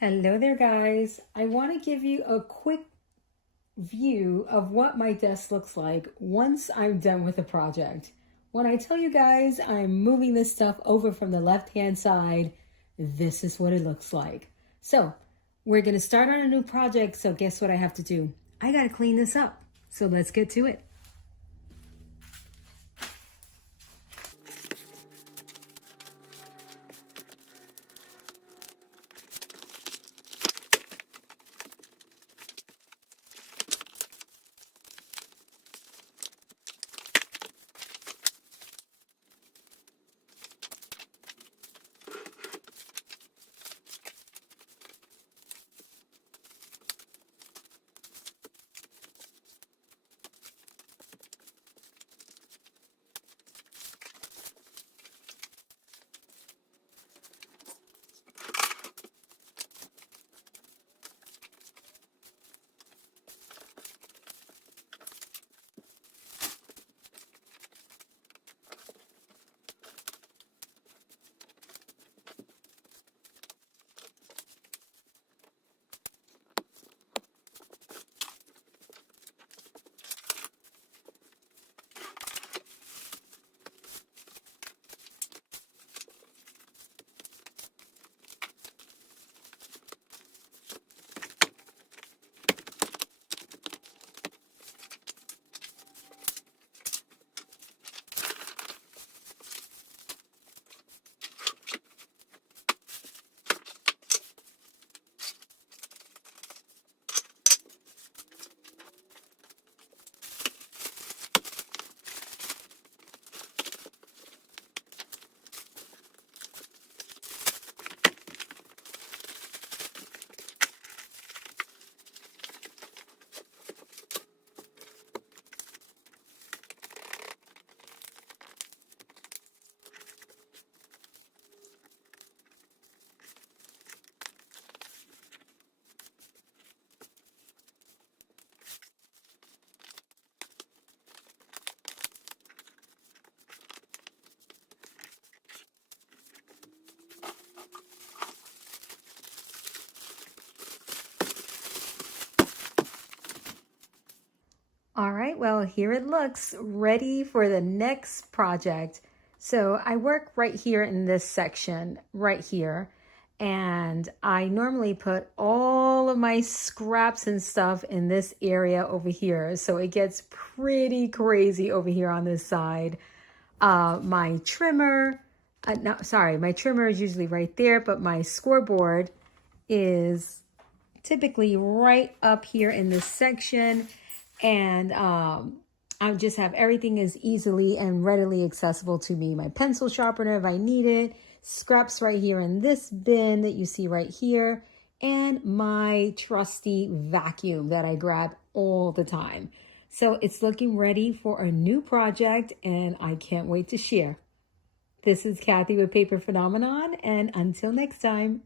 Hello there, guys. I want to give you a quick view of what my desk looks like once I'm done with the project. When I tell you guys I'm moving this stuff over from the left-hand side, this is what it looks like. So we're going to start on a new project, so guess what I have to do? I got to clean this up. So let's get to it. All right, well, here it looks, ready for the next project. So I work right here in this section, right here, and I normally put all of my scraps and stuff in this area over here. So it gets pretty crazy over here on this side. My trimmer, my trimmer is usually right there, but my scoreboard is typically right up here in this section. And I just have everything is easily and readily accessible to me. My pencil sharpener if I need it, scraps right here in this bin that you see right here, and my trusty vacuum that I grab all the time. So it's looking ready for a new project and I can't wait to share. This is Kathy with Paper Phenomenon, and until next time.